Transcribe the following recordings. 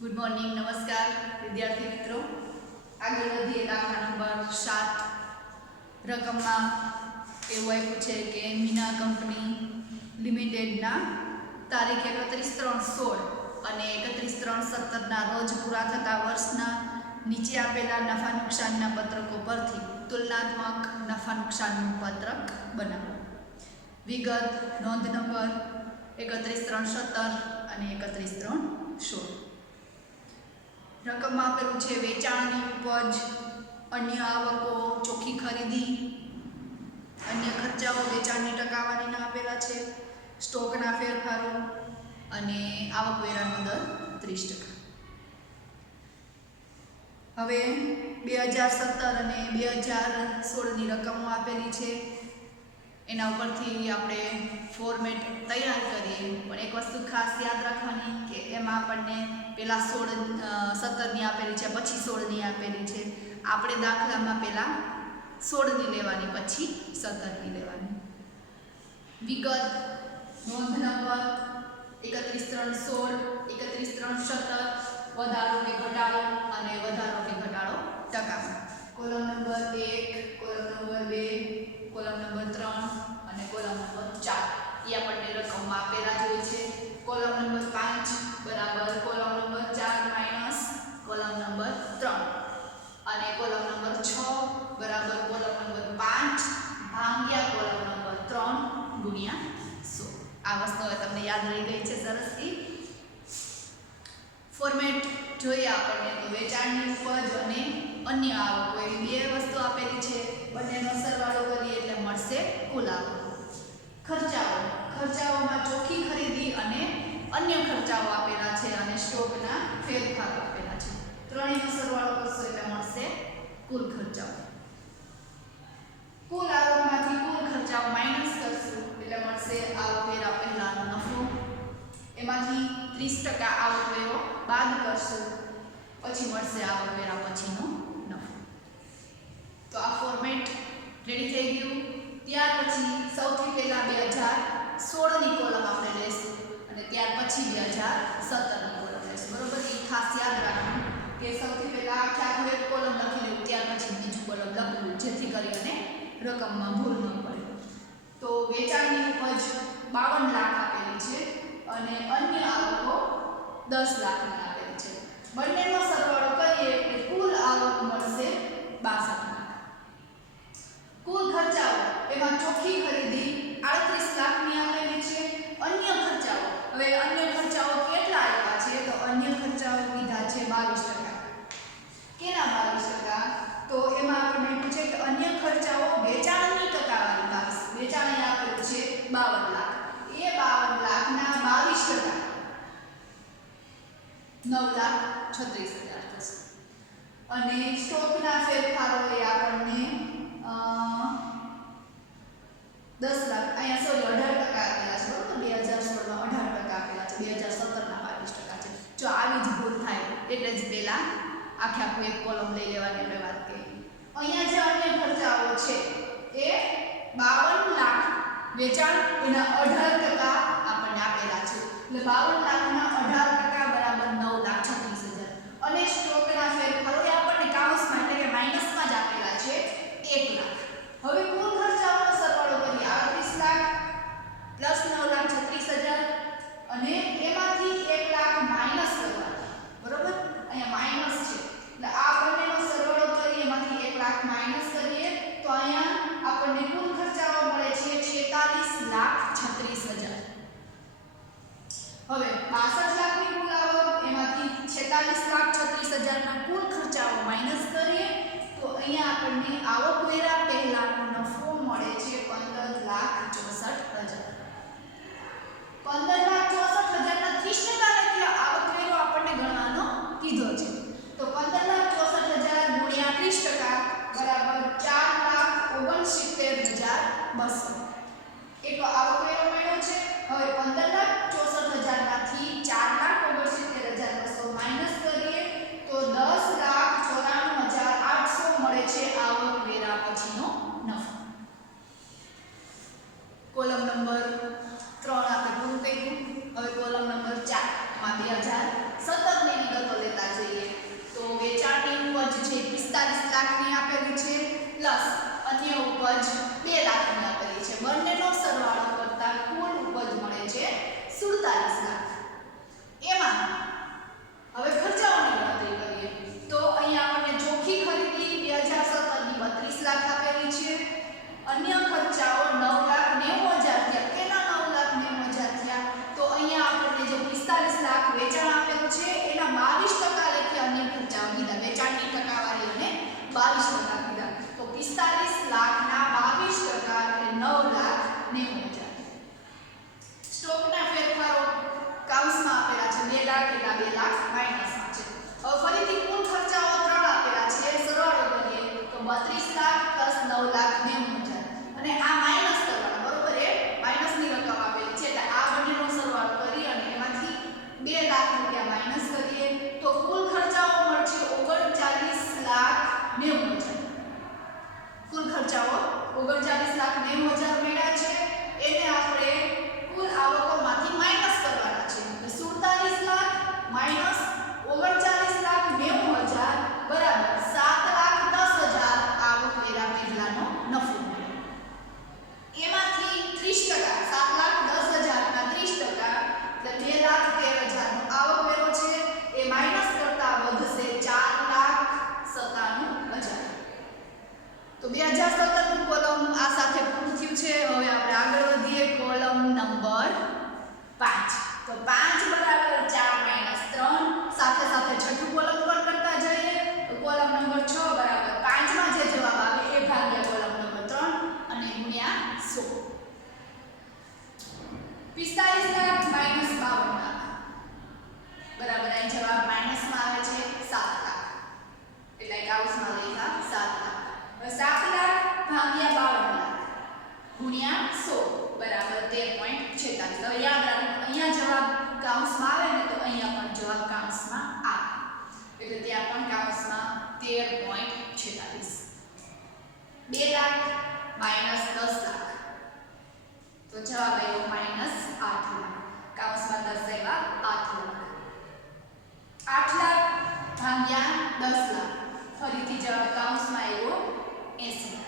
Good morning, નમસ્કાર વિદ્યાર્થી મિત્રો. આગળ વધીએ દાખલા નંબર 7. રકમમાં એવું આપ્યું છે કે મીના કંપની લિમિટેડના તારીખ 31/3/16 અને 31/3/17ના રોજ પૂરા થતા વર્ષના નીચે આપેલા નફા નુકસાનના પત્રકો પરથી તુલનાત્મક નફા નુકસાનનું પત્રક બનાવો. વિગત નોંધ નંબર 31/3/17 અને 31/3/16. રકમમાં આપેલું છે વેચાણની ઉપજ, અન્ય આવકો, ચોખ્ખી ખરીદી, અન્ય ખર્ચાઓ, વેચાણની ટકાવારીના આપેલા છે, સ્ટોકના ફેરફારો અને આવકવેરાનો દર 30%. હવે 2017 અને 2016ની રકમો આપેલી છે. એના ઉપરથી આપણે ફોર્મેટ તૈયાર કરીએ. પણ એક વસ્તુ ખાસ યાદ રાખવાની કે એમાં આપણને પહેલાં 17ની આપેલી છે, પછી 16ની આપેલી છે. આપણે દાખલામાં પહેલાં 16ની લેવાની, પછી 17ની લેવાની. વિગત નોંધ નંબર 31/3/16, 31/3/17, વધારો કે ઘટાડો અને વધારો કે ઘટાડો ટકામાં. Column number 1, column number 2, column number 3 અને કોલમ નંબર 4 એ આપણને રકમમાં આપેલા જ હોય છે. કોલમ નંબર 5 બરાબર column number 4 minus column number 3 અને કોલમ નંબર 6 બરાબર કોલમ નંબર 5 ભાગ્યા કોલમ નંબર 3 ગુણ્યા 100. આ વસ્તુ હવે તમને યાદ રહી ગઈ છે સરસથી. ફોર્મેટ જોઈએ આપણને તો વેચાણની ઉપજ અને અન્ય આવકો એવી બે વસ્તુ આપેલી છે. બંનેનો સરવાળો કરીએ એટલે મળશે કુલ આવક. ખર્ચાઓમાં ચોખ્ખી ખરીદી અને અન્ય ખર્ચાઓ આપેલા છે અને સ્ટોકના ફેરફારો આપેલા છે. ત્રણેયનો સરવાળો કરશો એટલે મળશે કુલ ખર્ચાઓ. કુલ આવકમાંથી કુલ ખર્ચાઓ માઈનસ કરશું એટલે મળશે આવકવેરા પહેલાનો નફો. એમાંથી 30% આવકવેરો બાદ કરશું પછી મળશે આવકવેરા પછીનો નફો. તો આ ફોર્મેટ રેડી થઈ ગયું. ત્યાર પછી સૌથી પહેલા 2016ની કોલમ આપણે લઈશું અને ત્યાર પછી 2017ની કોલમ લઈશું. બરોબર? એ ખાસ યાદ રાખવું કે સૌથી પહેલા આખું એક કોલમ લખી લેવું, ત્યાર પછી બીજું કોલમ લખવું, જેથી કરીને રકમમાં ભૂલ ન પડે. તો વેચાણની ઉપજ 52 લાખ આપેલી છે અને અન્ય આવકો 10 લાખની આપેલી છે. બંનેનો સરવાળો કરીએ એટલે કુલ આવક મળશે 62 લાખ. કુલ ખર્ચાઓ એમાં ચોખ્ખી ખરીદી 38 લાખની આપેલી છે. અન્ય ખર્ચાઓ, હવે અન્ય ખર્ચાઓ કેટલા આવ્યા છે તો અન્ય ખર્ચાઓ કીધા છે 22%. કેના 22%? તો એમાં આપણને પૂછે કે અન્ય ખર્ચાઓ વેચાણની ટકાવારી 22. વેચાણ આપેલું છે 52 લાખ. એ 52 લાખના 22% 9,36,000 થશે. અને સ્ટોકના ફેરફારો એ આપણને 10 લાખ, અહીંયા સોરી 18% આપેલા છે. બરોબર? 2016માં 18% આપેલા છે, 2017ના 22% છે. જો આવી જ ભૂલ થાય એટલે જ પહેલા આખું એક કોલમ લઈ લેવાની આપણે વાત કરી. અહીંયા જે અન્ય ખર્ચાઓ છે એ 52 લાખ વેચાણ એના 18% આપણને આપેલા છે. એટલે 52 લાખના 18% બરાબર 9,36,000. અને સ્ટોકના ફેરફારો એ આપણને કાઉન્સમાં એટલે કે માઈનસમાં જ આપેલા છે 1 લાખ. હવે કુલ ખર્ચાઓનો સરવાળો કરીએ 38 લાખ પ્લસ 9,36,000 અને એમાંથી 1 લાખ માઈનસ કરવાના. બરોબર? અહીંયા માઈનસ છે એટલે આ બંનેનો સરવાળો કરીએ એમાંથી 1 લાખ માઈનસ કરીએ તો અહીંયા આપણને કુલ ખર્ચાઓ મળે છે 46,36,000. હવે 62 લાખની કુલ આવક એમાંથી 46,36,000 ના કુલ ખર્ચાઓ માઈનસ કરીએ તો અહીંયા આપણને આવકવેરા પહેલાનો નફો મળે છે 15,64,000. 15,64,000 ના 30% એટલે આવકવેરો આપણને ગણવાનો કીધો છે. તો 15,64,000 ગુણ્યા 30% બરાબર 4,69,200. એટલો આવકવેરો મળ્યો છે. હવે 15,64,000 માંથી 4,69,200 માઈનસ કરીએ તો 10,94,800 મળે છે આવકવેરા પછીનો નફો. કોલમ નંબર 3 આપણે પૂરું કર્યું. 45 લાખના 22% એટલે 9,90,000. સ્ટોકના ફેરફારો કાઉન્સમાં આપેલા છે 2 લાખ એટલા 2 લાખ માઈનસમાં છે. હવે ફરીથી કુલ ખર્ચાઓ 3 આપેલા છે, સરવાળો કરીએ તો 32 લાખ પ્લસ 9,90,000 અને આ માઈનસ કરવાના, બરોબર? એ માઈનસની રકમ આપેલી છે એટલે આ બંનેનો સરવાળો કરી અને એમાંથી 2 લાખ રૂપિયા માઈનસ કરીએ તો કુલ ખર્ચાઓ મળશે 39,90,000. કુલ ખર્ચાઓ 39,90,000 મળ્યા છે. એને આપણે કુલ આવકોમાંથી માઈનસ કરવાના છે. 47 લાખ માઈનસ 39,90,000 બરાબર 7,10,000 આવકવેરા પહેલાનો નફો. એમાંથી 30% 7,10,000 ના 30% એટલે 2,13,000 નો આવકવેરો છે. એ માઈનસ કરતા વધશે 4,97,000. તો 2017 નું કોલમ આ સાથે પૂરું થયું છે. હવે આપણે આગળ વધીએ કોલમ નંબર 5. તો 5 બરાબર 4 - 3 સાથે સાથે છઠ્ઠું કોલમ પણ કરતા જઈએ. તો કોલમ નંબર 6 બરાબર 5 માં જે જવાબ આવે એ ભાગ્યા કોલમ નંબર 3 અને ગુણ્યા 100. 45 લાખ માઈનસ 52 લાખ બરાબર અહીં જવાબ માઈનસમાં આવે છે 7 લાખ એટલે કાઉન્સમાં લઈશું 7 લાખ. 7 લાખ ભાગ્યા 52 લાખ ગુણ્યા 100 બરાબર 13.46. હવે યાદ રાખો અહીંયા જવાબ કાઉન્સમાં આવે ને તો અહીંયા પણ જવાબ કાઉન્સમાં આવે એટલે ત્યાં પણ કાઉન્સમાં 13.46. 2 લાખ માઈનસ 10 લાખ તો જવાબ આવ્યો માઈનસ 8 લાખ. કાઉન્સમાં દર્શાવ્યા 8 લાખ. 8 લાખ ભાગ્યા 10 લાખ ફરીથી જવાબ કાઉન્સમાં આવ્યો 80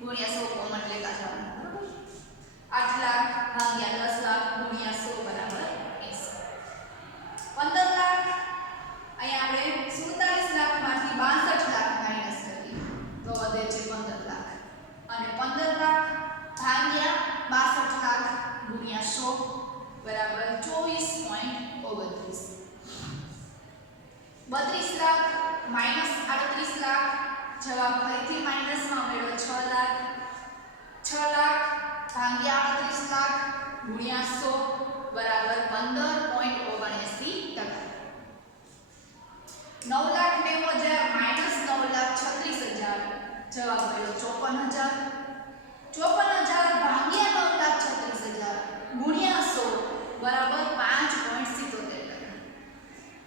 ગુણ્યા 100 કોમન લેતા જવાનું, બરોબર? 8 લાખ ભાગ્યા 10 લાખ ગુણ્યા 100 બરાબર 80. 15 લાખ અહીંયા આપણે 47 લાખમાંથી 62 લાખ માઈનસ કરીએ તો વધે છે 15 લાખ અને 15 લાખ ભાગ્યા 62 લાખ ગુણ્યા 100 બરાબર 24.29. 32 લાખ માઈનસ 38 લાખ જવાબ ફરીથી માઈનસમાં મળ્યો 6 લાખ. 6 લાખ ભાગ્યા 38 લાખ ગુણ્યા 100 બરાબર 15.79%. 9,90,000 માઈનસ 9,36,000 જવાબ મળ્યો 54,000. 54,000 ભાગ્યા 9,36,000 ગુણ્યા 100 બરાબર 5.77%.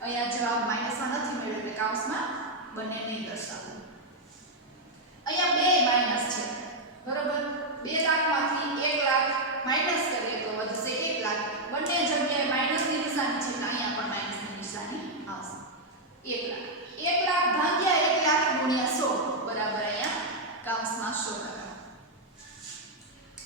અહીંયા જવાબ માઈનસમાં નથી મળ્યો એટલે કાઉન્સમાં બંને નહીં દર્શાવવું. અહીંયા બે માઈનસ છે, બરોબર? 2 લાખમાંથી 1 લાખ માઈનસ કરીએ તો વધશે 1 લાખ. બંને જગ્યાએ માઈનસની નિશાની છે એટલે અહીંયા પણ માઈનસની નિશાની આવશે. 1 લાખ. 1 લાખ ભાગ્યા 1 લાખ ગુણ્યા 100 બરાબર અહીંયા કાઉન્સમાં 100%.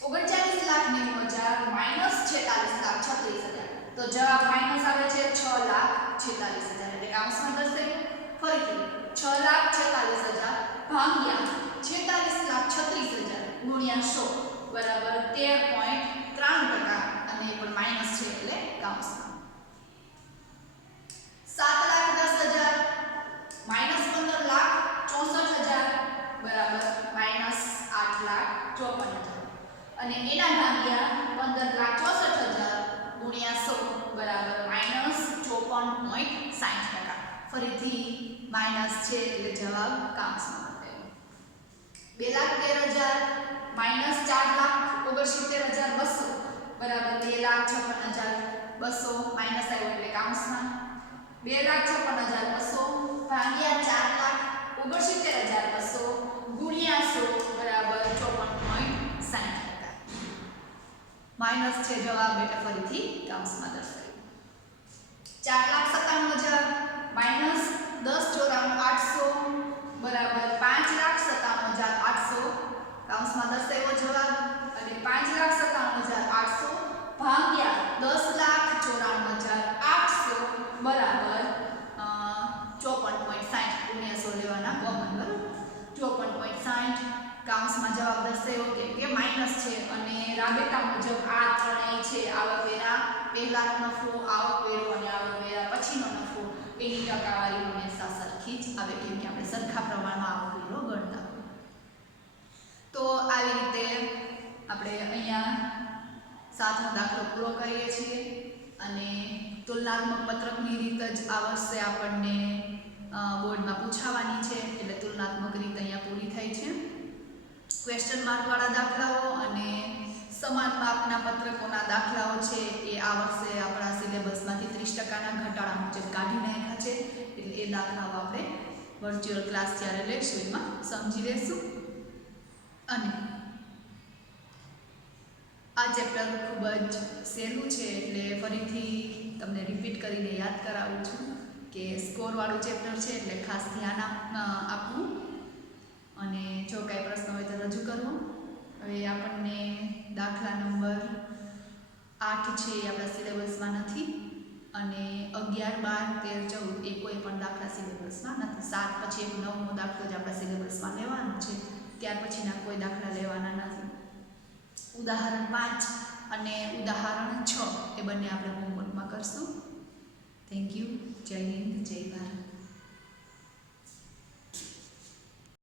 39,90,000 માઈનસ 46,36,000 તો જવાબ માઈનસ આવે છે 6,46,000 એટલે કાઉન્સમાં દર્શાવ્યું. ફરીથી 6,46,000 ભાગ્યા 46,36,000 ગુણ્યા 100 બરાબર 13.93% અને એ પણ માઈનસ છે એટલે કાઉન્સમાં. 7,10,000 માઈનસ 15,64,000 બરાબર માઈનસ 8,54,000 અને એના ભાગ્યા 15,64,000 ગુણ્યા 100 બરાબર માઈનસ 54.60%. ફરીથી માઈનસ છે એટલે જવાબ કાઉન્સમાં થયો. 2,13,000 માઈનસ 4,69,200 બરાબર 2,56,200 માઈનસ આવ્યો એટલે કાઉન્સમાં. 2,56,200 ભાગ્યા 4,69,200 ગુણ્યા 100 બરાબર 54.60%. માઈનસ છે જવાબ એટલે ફરીથી કાઉન્સમાં દર્શાવ્યું. 4,97,000 માઈનસ 10,94,800 બરાબર 5,97,800 કાઉન્સમાં દર્શાવ્યો જવાબ અને 5,97,800 ભાગ્યા 10,94,800 બરાબર 54.60 ગુણ્યા 100 લેવાના કોમન, બરાબર? 54.60 કાઉન્સમાં જવાબ દર્શાવ્યો કે માઈનસ છે અને રાબેતા મુજબ આ ત્રણેય છે આવકવેરા પહેલાનો નફો, આવકવેરો અને આવકવેરા પછીનો નફો એની ટકાવારી હંમેશા સરખી જ આવે કેમ કે આપણે સરખા પ્રમાણમાં આવકવેરો ગણતા હોય. પૂરો કરીએ છીએ અને તુલનાત્મક પત્રકની રીત જ આ વર્ષે આપણને બોર્ડમાં પૂછાવાની છે, એટલે તુલનાત્મક રીત અહીંયા પૂરી થઈ છે. ક્વેશ્ચન માર્કવાળા દાખલાઓ અને સમાન માપના પત્રકોના દાખલાઓ છે એ આ વર્ષે આપણા સિલેબસમાંથી 30% ઘટાડા મુજબ કાઢી નાખ્યા છે, એટલે એ દાખલાઓ આપણે વર્ચ્યુઅલ ક્લાસ જ્યારે લેશું એમાં સમજી લેશું. અને આ ચેપ્ટર ખૂબ જ સહેલું છે, એટલે ફરીથી તમને રિપીટ કરીને યાદ કરાવું છું કે સ્કોરવાળું ચેપ્ટર છે, એટલે ખાસ ધ્યાન આપવું અને જો કાંઈ પ્રશ્ન હોય તો રજૂ કરવો. હવે આપણને દાખલા નંબર 8 છે એ આપણા સિલેબસમાં નથી અને 11, 12, 13, 14 એ કોઈ પણ દાખલા સિલેબસમાં નથી. 7 પછી એક 9મો દાખલો જ આપણા સિલેબસમાં લેવાનો છે, ત્યાર પછીના કોઈ દાખલા લેવાના નથી. ઉદાહરણ 5 અને ઉદાહરણ 6 એ બંને આપણે હોમવર્કમાં કરશું. Thank you. જય હિન્દ, જય ભારત.